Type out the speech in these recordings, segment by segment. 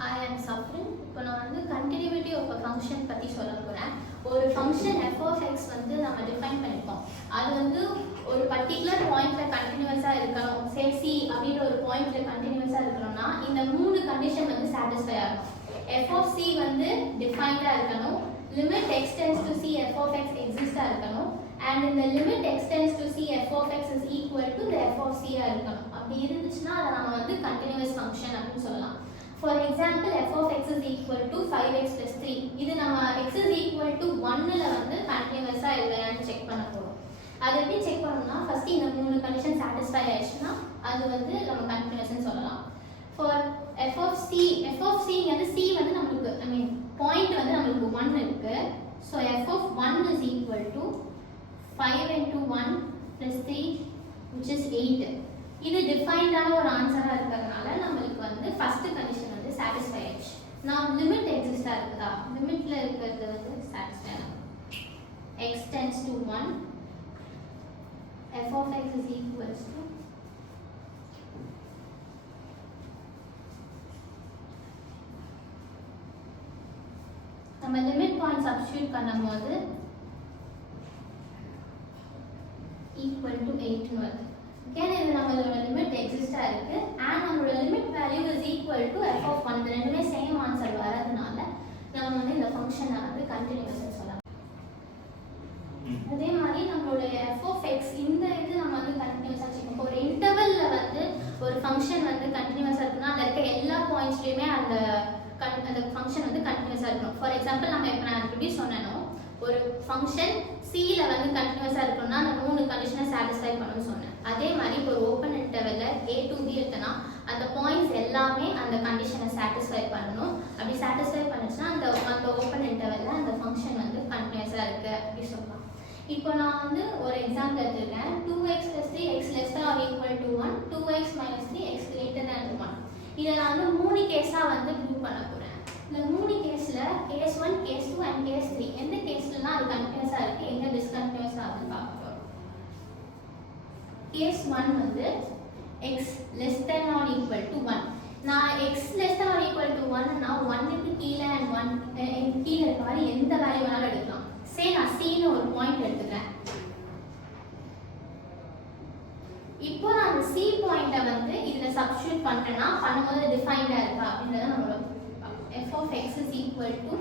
I am suffering. இப்போ நான் வந்து கண்டினியூட்டி ஆஃப் அ ஃபங்க்ஷன் பற்றி சொல்ல போகிறேன். ஒரு ஃபங்க்ஷன் f of x வந்து நம்ம டிஃபைன் பண்ணியிருக்கோம். அது வந்து ஒரு பர்டிகுலர் பாயிண்ட்டில் கண்டினியூஸாக இருக்கணும். சே சி அப்படின்ற ஒரு பாயிண்ட்டில் கண்டினியூஸாக இருக்கணும்னா இந்த 3 கண்டிஷன் வந்து சாட்டிஸ்ஃபை ஆகும். f of c வந்து டிஃபைன்டாக இருக்கணும், limit x tends to c f of x எக்ஸிஸ்டாக இருக்கணும், and இந்த limit x tends to c f of x is equal to the f of c இருக்கணும். அப்படி இருந்துச்சுன்னா அதை நம்ம வந்து கண்டினியூஸ் ஃபங்க்ஷன் அப்படின்னு சொல்லலாம். For example, f of x is equal to 5x plus 3. இது நம்ம x is equal to 1ல வந்து கண்டினியூஸா இல்லையான்னு செக் பண்ண போறோம். அது எப்படி செக் பண்ணணும்னா ஃபர்ஸ்ட் இந்த 3 கண்டிஷன் சாட்டிஸ்ஃபை ஆயிடுச்சுன்னா அது வந்து நம்ம கண்டினியூஸ்னு சொல்லலாம். For f of c வந்து c வந்து நமக்கு பாயிண்ட் வந்து நமக்கு 1 இருக்கு. So f of 1 is equal to 5 into 1 plus 3 which is 8. இது டிஃபைன்டான ஒரு ஆன்சரா இருக்கிறதுனால நமக்கு வந்து ஃபர்ஸ்ட் கண்டிஷன் வந்து சாட்டிஸ்ஃபை ஆயிடுச்சு. நான் லிமிட் எக்ஸிஸ்டா இருக்குதா, லிமிட்ல இருக்கிறது வந்து சாட்டிஸ்ஃபை ஆகும். x tends to 1 f of x is equals to நம்ம லிமிட் பாயிண்ட் சப்ஸ்டிட்யூட் பண்ணும்போது equal to 8 னு வருது. again இது நம்மளோட லிமிட் எக்ஸிஸ்டா இருக்கு and நம்மளோட limit value is equal to f of 1. இது ரெண்டுமே சேம் ஆன்சர் வரதுனால நம்ம வந்து இந்த ஃபங்க்ஷனை வந்து கண்டினியூஸ்னு சொல்லலாம். அதே மாதிரி நம்மளோட f of x இந்த இது நம்ம வந்து கண்டினியூஸா வச்சுக்கணும். ஒரு இன்டர்வல்ல வந்து ஒரு ஃபங்க்ஷன் வந்து கண்டினியூஸா இருக்குன்னா அதுல இருக்க எல்லா பாயிண்ட்ஸ்லயுமே அந்த ஃபங்க்ஷன் வந்து கண்டினியூஸா இருக்கணும். ஃபார் எக்ஸாம்பிள் நம்ம இப்போ நான் எப்படி சொன்னேனோ ஒரு ஃபங்க்ஷன் c ல வந்து கண்டினியூஸா இருக்கணும்னா அந்த 3 கண்டிஷனை சாட்டிஸ்ஃபை பண்ணணும்னு சொன்னேன். அதே மாதிரி இப்போ ஒரு ஓப்பன் இன்டர்வல்ல a to b இருக்குன்னா அந்த பாயிண்ட்ஸ் எல்லாமே அந்த கண்டிஷனை சாட்டிஸ்ஃபை பண்ணணும். அப்படி சாட்டிஸ்ஃபை பண்ணுச்சுன்னா அந்த ஓப்பன் இன்டர்வல்ல அந்த ஃபங்க்ஷன் வந்து கண்டினியூஸா இருக்கு அப்படி சொல்லலாம். இப்போ நான் வந்து ஒரு எக்ஸாம்பிள் எடுத்துருக்கேன். 2x plus 3 x less than or equal to 1, 2x minus 3 x greater than 1. இதை நான் வந்து 3 கேஸா வந்து ப்ரூவ் பண்ண போறேன். இந்த 3 கேஸ்ல கேஸ் 1, கேஸ் 2 and கேஸ் 3 எந்த கேஸ்லலாம் அது கண்டினியூஸா இருக்கு, எங்க டிஸ்கண்டினியூஸா ஆகுதுன்னு பார்க்க போறோம். கேஸ் 1 வந்து x less than or equal to 1. நான் x less than or equal to 1 னா 1 க்கு கீழ and 1 கீழ இருக்க மாதிரி எந்த வேல்யூ வேணாலும் எடுக்கலாம். சே நான் c ன்னு ஒரு பாயிண்ட் எடுத்துக்கிறேன். இப்போ நான் அந்த c பாயிண்ட வந்து இதுல சப்ஸ்டிட்யூட் பண்றேன்னா பண்ணும்போது டிஃபைன்டா இருக்கா அப்படிங்கறத நம்ம f of x is equal to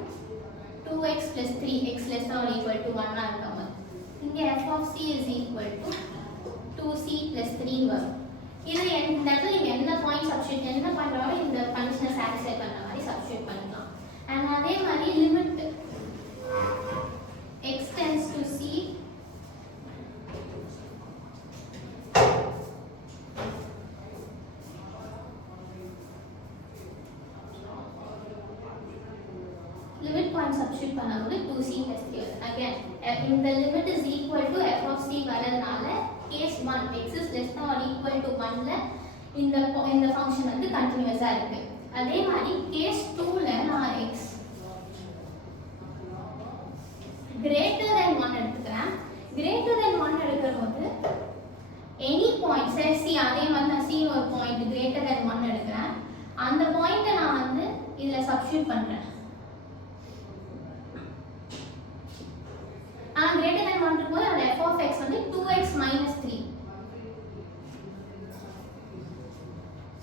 2x plus 3 x less than or equal to 1 னா இருக்காம இங்க f of c is equal to 2c plus 3 வரும். இது இந்த இடத்துல நீங்க என்ன பாயிண்ட் சப்ஸ்டிட்யூட் என்ன பண்றாலும் இந்த கண்டிஷனை சாட்டிஸ்ஃபை பண்ற மாதிரி சப்ஸ்டிட்யூட் பண்ணலாம். and அதே மாதிரி limit x tends to c limit point substitute பண்ணும்போது 2c plus 3 வரும். again இந்த limit is equal to f of c வரதுனால case 1 x is less than or equal to 1 ல இந்த ஃபங்க்ஷன் வந்து கண்டினியூஸா இருக்கு. அதே மாதிரி கேஸ் 2 ல நான் x greater than 1 எடுத்துக்கிறேன். greater than 1 எடுக்கும்போது any point say c அதே மாதிரி நான் c ஒரு பாயிண்ட் greater than 1 எடுக்கிறேன். அந்த பாயிண்ட நான் வந்து இதுல சப்ஸ்டிட்யூட் பண்றேன். greater than 1 இருக்கும்போது அந்த f of x வந்து 2x minus 3.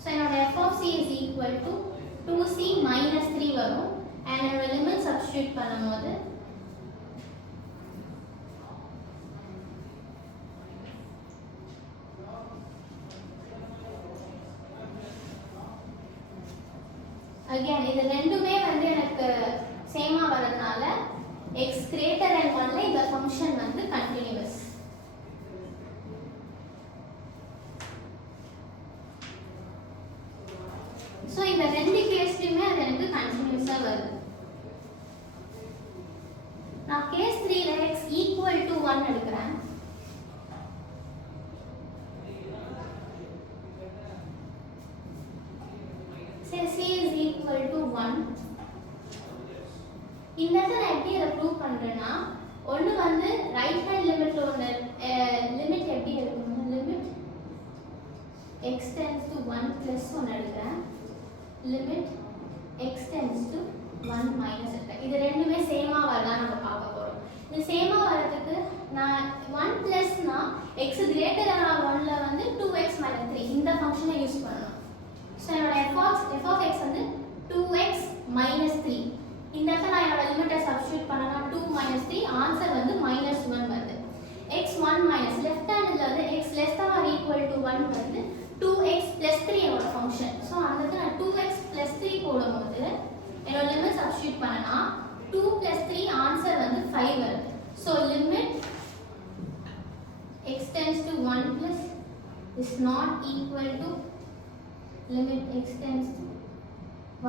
so என்னோட f of c is equal to 2c minus 3 வரும். and என்னோட லிமிட் சப்ஸ்டிட்யூட் பண்ணும்போது again இது ரெண்டுமே வந்து எனக்கு சேமா வரதுனால x greater than 1 ல இந்த ஃபங்க்ஷன் வந்து கண்டினியூஸ். சோ இந்த ரெண்டு கேஸ்லயுமே அது எனக்கு கண்டினியூஸா வருது. நான் கேஸ் 3 ல x equal to 1 எடுக்கிறேன். say c is equal to 1. இந்த இடத்துல நான் எப்படி அதை ப்ரூவ் பண்றேன்னா ஒன்னு வந்து ரைட் ஹேண்ட் லிமிட்ல ஒன்னு லிமிட் எப்படி எடுக்கணும், limit x tends to 1 plus 1 எடுக்கிறேன். Limit x tends to 1 minus x. இது ரெண்டுமே சேமா வரதா நம்ம பார்க்க போறோம். இது சேமா வரதுக்கு நான் 1 பிளஸ்னா x greater than or 1ல வந்து 2x minus 3 இந்த ஃபங்க்ஷனை யூஸ் பண்ணனும். சோ என்னோட f of x வந்து 2x minus 3. இந்த இடத்துல நான் என்னோட லிமிட்டை சப்ஸ்டிட்யூட் பண்ணனா 2 minus 3 ஆன்சர் வந்து -1 வருது. x 1 minus லெஃப்ட் ஹேண்ட்ல வந்து x less than or equal to 1 வந்து 2x plus 3 என்னோட ஃபங்க்ஷன். சோ அந்த இடத்துல நான் 2x plus 3 போடும்போது என்னோட லிமிட் சப்ஸ்டிட்யூட் பண்ணனா 2 plus 3 ஆன்சர் வந்து 5 வருது. So limit x tends to 1 plus is not equal to limit x tends to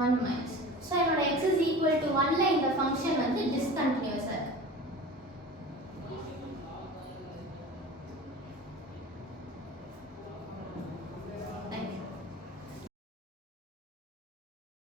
1 minus. So என்னோட x is equal to 1ல இந்த ஃபங்க்ஷன் வந்து டிஸ்கண்டினியூஸா